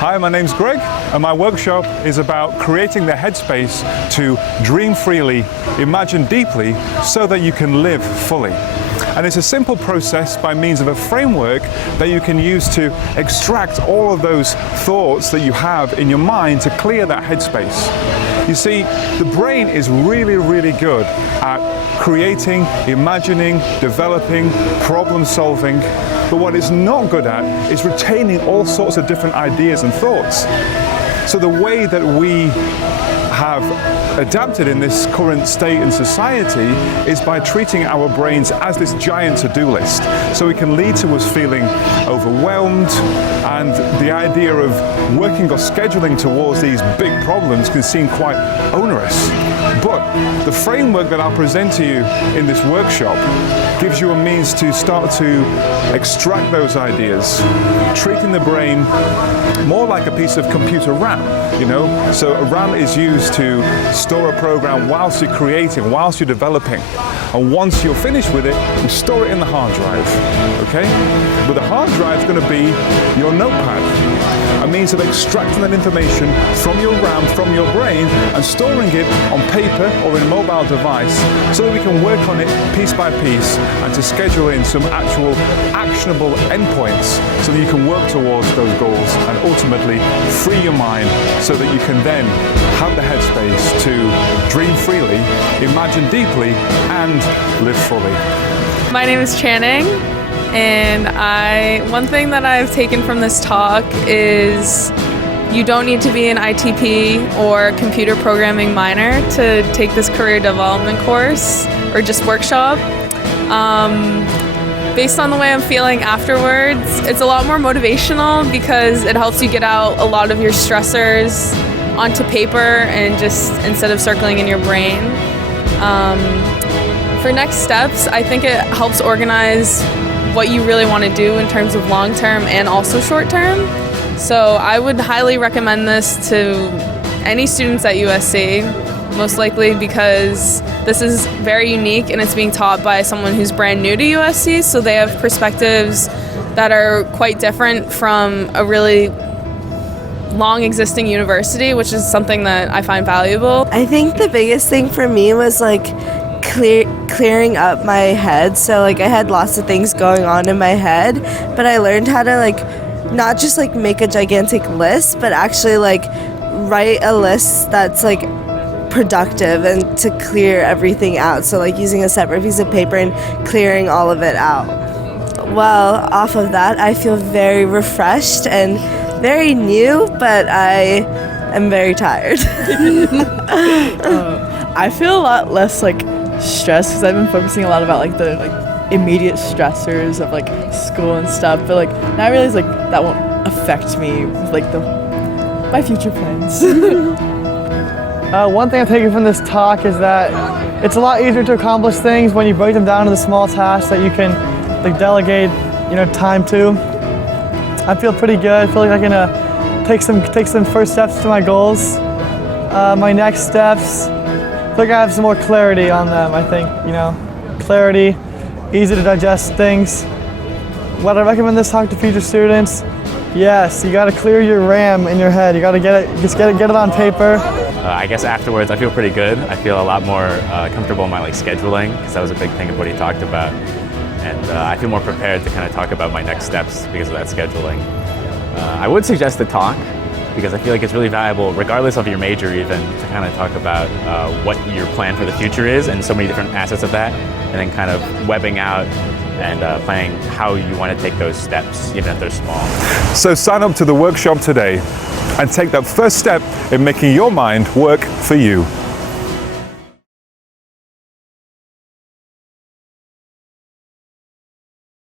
Hi, my name's Greg, and my workshop is about creating the headspace to dream freely, imagine deeply, so that you can live fully. And it's a simple process by means of a framework that you can use to extract all of those thoughts that you have in your mind to clear that headspace. You see, the brain is really, really good at creating, imagining, developing, problem solving, but what it's not good at is retaining all sorts of different ideas and thoughts. So the way that we have adapted in this current state in society is by treating our brains as this giant to-do list. So it can lead to us feeling overwhelmed, and the idea of working or scheduling towards these big problems can seem quite onerous. But the framework that I'll present to you in this workshop gives you a means to start to extract those ideas, treating the brain more like a piece of computer RAM, you know? So a RAM is used to store a program whilst you're creating, whilst you're developing. And once you're finished with it, you store it in the hard drive, okay? But the hard drive is going to be your notepad, a means of extracting that information from your RAM, from your brain, and storing it on paper or in a mobile device so that we can work on it piece by piece and to schedule in some actual actionable endpoints so that you can work towards those goals and ultimately free your mind so that you can then have the headspace to dream freely, imagine deeply, and live fully. My name is Channing, and one thing that I've taken from this talk is you don't need to be an ITP or computer programming minor to take this career development course or just workshop. Based on the way I'm feeling afterwards, it's a lot more motivational because it helps you get out a lot of your stressors onto paper and just instead of circling in your brain. For next steps, I think it helps organize what you really want to do in terms of long-term and also short-term. So I would highly recommend this to any students at USC, most likely because this is very unique and it's being taught by someone who's brand new to USC, so they have perspectives that are quite different from a really long existing university, which is something that I find valuable. I think the biggest thing for me was clearing up my head. So I had lots of things going on in my head, but I learned how to not just make a gigantic list, but actually write a list that's productive and to clear everything out. So using a separate piece of paper and clearing all of it out. Well, off of that, I feel very refreshed and very new, but I am very tired. I feel a lot less stressed because I've been focusing a lot about the immediate stressors of school and stuff, but now I realize that won't affect me with my future plans. One thing I'm taking from this talk is that it's a lot easier to accomplish things when you break them down into small tasks that you can delegate, time to. I feel pretty good. I feel like I can take some first steps to my goals. My next steps, I feel like I have some more clarity on them. I think clarity, easy to digest things. What I recommend this talk to future students? Yes, you got to clear your RAM in your head. You got to get it on paper. I guess afterwards I feel pretty good. I feel a lot more comfortable in my scheduling because that was a big thing of what he talked about. And I feel more prepared to kind of talk about my next steps because of that scheduling. I would suggest the talk because I feel like it's really valuable, regardless of your major even, to kind of talk about what your plan for the future is and so many different assets of that, and then kind of webbing out and planning how you want to take those steps, even if they're small. So sign up to the workshop today and take that first step in making your mind work for you.